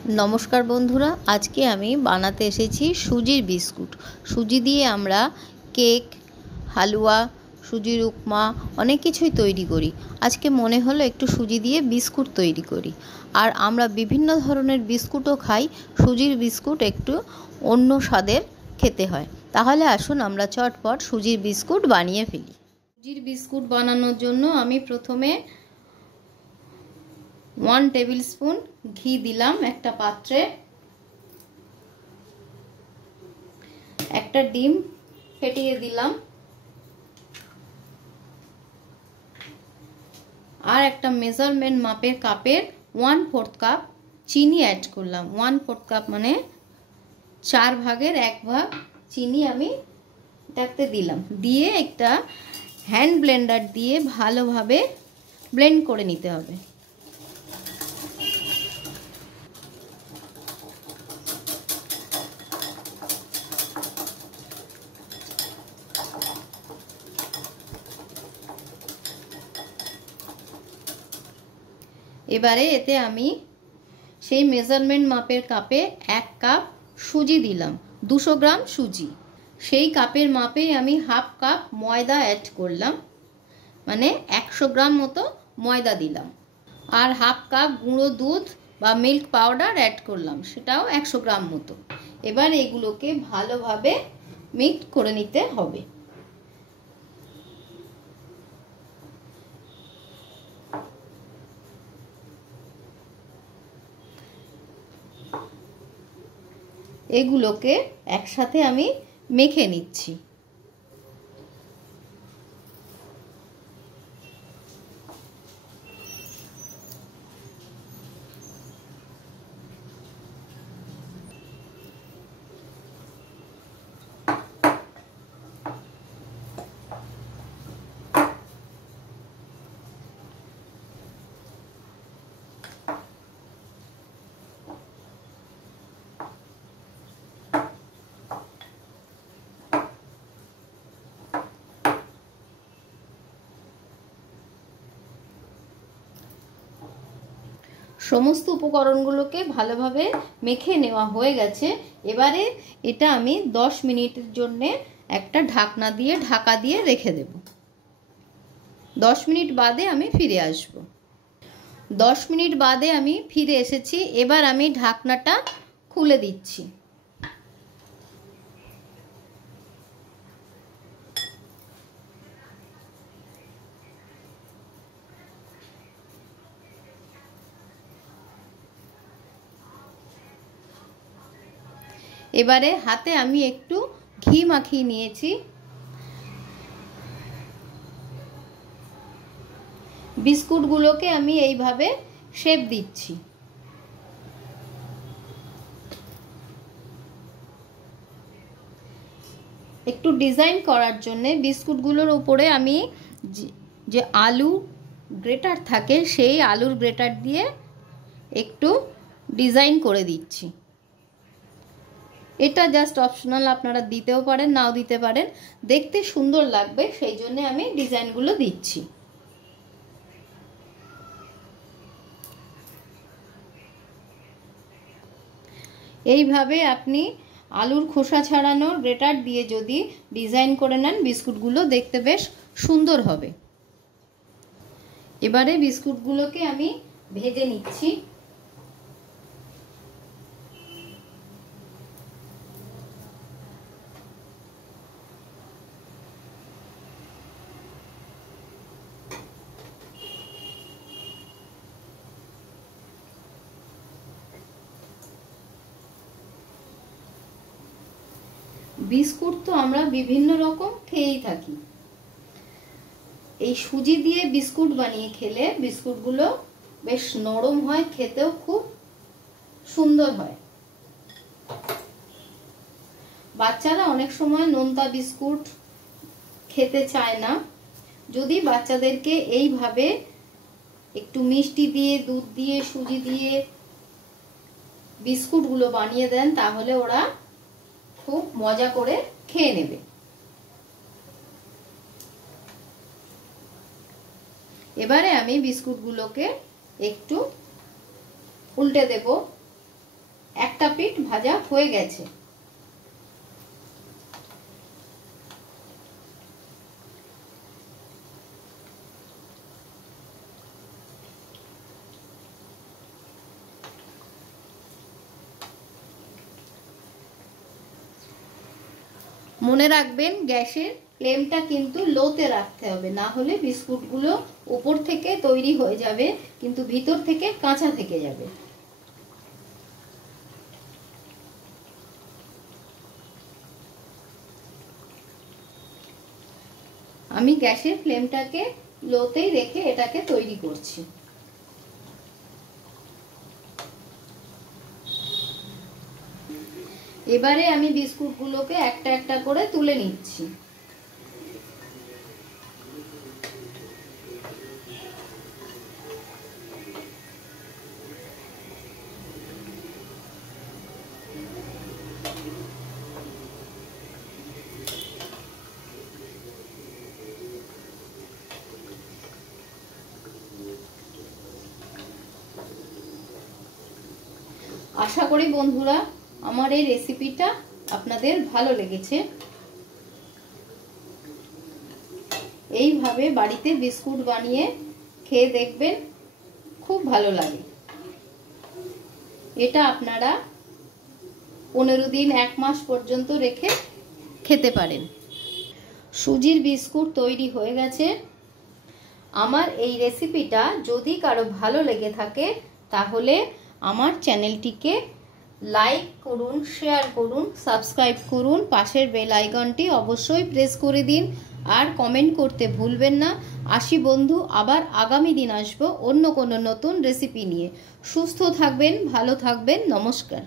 नमस्कार बंधुरा, आज के आमी बानाते एसेछि सुजिर बिस्कुट। सुजी दिए आमरा केक, हालुआ, सुजिर उपमा अनेक किछुई तैरी करी। आज के मने हलो एकटु सुजी दिए बिस्कुट तैरी करी। आर आमरा विभिन्न धरनेर बिस्कुटो खाई, सुजिर बिस्कुट एकटु अन्य स्वादेर खेते हय। ताहले आसुन आमरा चटपट सुजिर बिस्कुट बानिये फेली। सुजिर बिस्कुट बानानोर जोन्नो आमी प्रथमे 1 टेबिल स्पून घी दिलाम एकटा पात्रे, एकटा डिम फेटिए दिलाम और एकटा मेजारमेंट मापेर कापेर 1/4 कप चीनी ऐड करलाम। 1/4 कप माने 4 भागेर 1 भाग चीनी आमी एटाते दिलाम। दिए एकटा हैंड ब्लेंडार दिए भालोभाबे ब्लेंड करे निते हबे। एबारे एते आमी सेई मेजारमेंट मापेर कापे 1 कप सुजी दिलाम। 200 ग्राम सुजी, सेई कापेर मापे आमी हाफ कप मयदा ऐड करलाम, माने 100 ग्राम मतो मयदा दिलाम। और हाफ कप गुঁড়ো दूध बा मिल्क पाउडार ऐड करलाम, सेटाओ 100 ग्राम मतो। एबार एगुलोके भालोभाबे मिक्स करे निते हबे। एगुलोके एकसाथे आमी मेखे निচ্ছি। समस्त उपकरणगुलोके भालोभाबे मेखे नेওয়া হয়ে গেছে। এবারে এটা আমি 10 মিনিটের জন্য একটা ঢাকনা দিয়ে ঢাকা দিয়ে রেখে দেব। 10 মিনিট বাদে আমি ফিরে আসব। 10 মিনিট বাদে আমি ফিরে এসেছি। এবার আমি ঢাকনাটা খুলে দিচ্ছি। एबारे हाथे आमी एकटू घी माखिए निয়েছি। बिस्कुटगुलोके आमी এইভাবে শেপ দিচ্ছি। একটু ডিজাইন করার জন্য বিস্কুটগুলোর উপরে আমি যে আলু গ্রেটার থাকে সেই আলুর গ্রেটার দিয়ে একটু ডিজাইন করে দিচ্ছি। এটা জাস্ট অপশনাল, আপনারা দিতেও পারেন নাও দিতে পারেন, দেখতে সুন্দর লাগবে সেই জন্য আমি ডিজাইনগুলো দিচ্ছি। এইভাবে আপনি আলুর খোসা ছাড়ানো গ্রেটার দিয়ে যদি ডিজাইন করে নেন বিস্কুটগুলো দেখতে বেশ সুন্দর হবে। এবারে বিস্কুটগুলোকে আমি ভেজে নিচ্ছি। बिस्कुट तो आमरा विभिन्न रकम खेয়েই থাকি। এই সুজি দিয়ে বিস্কুট বানিয়ে খেলে বিস্কুটগুলো বেশ নরম হয়, খেতেও খুব সুন্দর হয়। বাচ্চারা অনেক সময় নোনতা বিস্কুট খেতে চায় না, যদি বাচ্চাদেরকে এইভাবে একটু মিষ্টি দিয়ে দুধ দিয়ে সুজি দিয়ে বিস্কুটগুলো বানিয়ে দেন তাহলে ওরা খুব মজা করে খেয়ে নেবে। এবারে আমি বিস্কুটগুলোকে একটু উল্টে দেব। একটা পিঠ ভাজা হয়ে গেছে। মনে রাখবেন গ্যাসের ফ্লেমটা কিন্তু লোতে রাখতে হবে, না হলে বিস্কুটগুলো উপর থেকে তৈরি হয়ে যাবে কিন্তু ভিতর থেকে কাঁচা থেকে যাবে। আমি গ্যাসের ফ্লেমটাকে লোতেই রেখে এটাকে তৈরি করছি। এবারে আমি বিস্কুটগুলোকে একটা একটা করে তুলে নিচ্ছি। আশা করি বন্ধুরা আমার এই রেসিপিটা আপনাদের ভালো লেগেছে। এইভাবে বাড়িতে বিস্কুট বানিয়ে খেয়ে দেখবেন, খুব ভালো লাগে। এটা আপনারা 15 দিন 1 মাস পর্যন্ত রেখে খেতে পারেন। সুজির বিস্কুট তৈরি হয়ে গেছে। আমার এই রেসিপিটা যদি কারো ভালো লেগে থাকে তাহলে আমার চ্যানেলটিকে লাইক করুন, শেয়ার করুন, সাবস্ক্রাইব করুন, পাশের বেল আইকনটি অবশ্যই প্রেস করে দিন আর কমেন্ট করতে ভুলবেন না। আসি বন্ধু, আবার আগামী দিন আসবো অন্য কোনো নতুন রেসিপি নিয়ে। সুস্থ থাকবেন, ভালো থাকবেন, নমস্কার।